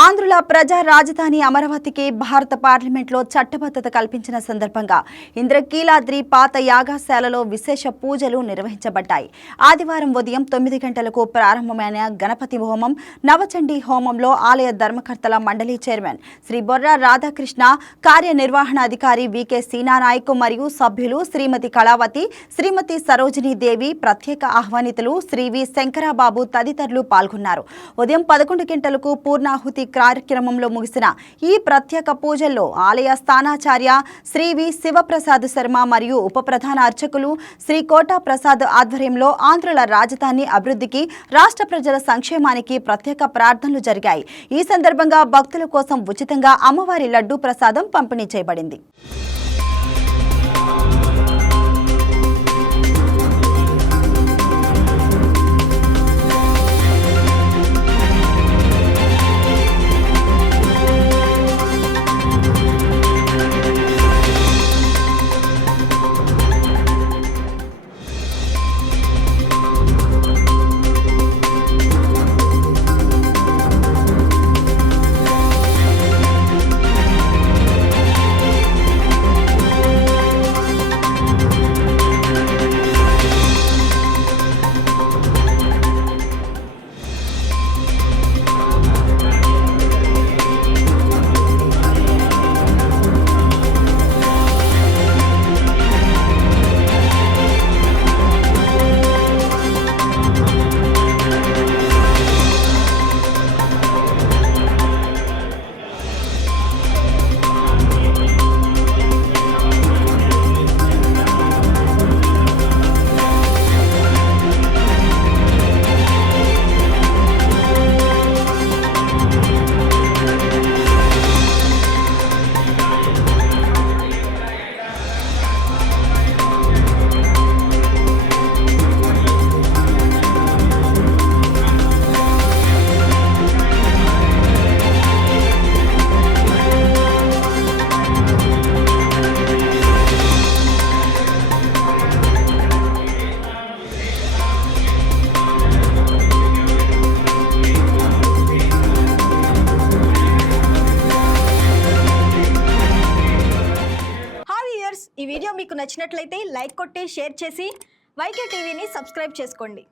ఆంధ్రుల ప్రజా రాజధాని అమరావతికి భారత పార్లమెంట్లో చట్టబద్ధత కల్పించిన సందర్భంగా ఇంద్రకీలాద్రి పాత యాగశాలలో విశేష పూజలు నిర్వహించబడ్డాయి. ఆదివారం ఉదయం 9 గంటలకు ప్రారంభమైన గణపతి హోమం, నవచండీ హోమంలో ఆలయ ధర్మకర్తల మండలి చైర్మన్ శ్రీ బొర్రా రాధాకృష్ణ, కార్యనిర్వహణాధికారి వికే సీనానాయక్ మరియు సభ్యులు శ్రీమతి కళావతి, శ్రీమతి సరోజినీ దేవి, ప్రత్యేక ఆహ్వానితులు శ్రీ వి శంకరబాబు తదితరులు పాల్గొన్నారు. ఉదయం 11 గంటలకు పూర్ణాహుతి కార్యక్రమంలో ముగిసిన ఈ ప్రత్యేక పూజల్లో ఆలయ స్థానాచార్య శ్రీ వి శివప్రసాద్ శర్మ మరియు ఉప ప్రధాన అర్చకులు శ్రీ కోటా ప్రసాద్ ఆధ్వర్యంలో ఆంధ్రుల రాజధాని అభివృద్ధికి, రాష్ట్ర ప్రజల సంక్షేమానికి ప్రత్యేక ప్రార్థనలు జరిగాయి. ఈ సందర్భంగా భక్తుల కోసం ఉచితంగా అమ్మవారి లడ్డూ ప్రసాదం పంపిణీ చేయబడింది. ఈ వీడియో మీకు నచ్చినట్లయితే లైక్ కొట్టి షేర్ చేసి వైకే టీవీని సబ్స్క్రైబ్ చేసుకోండి.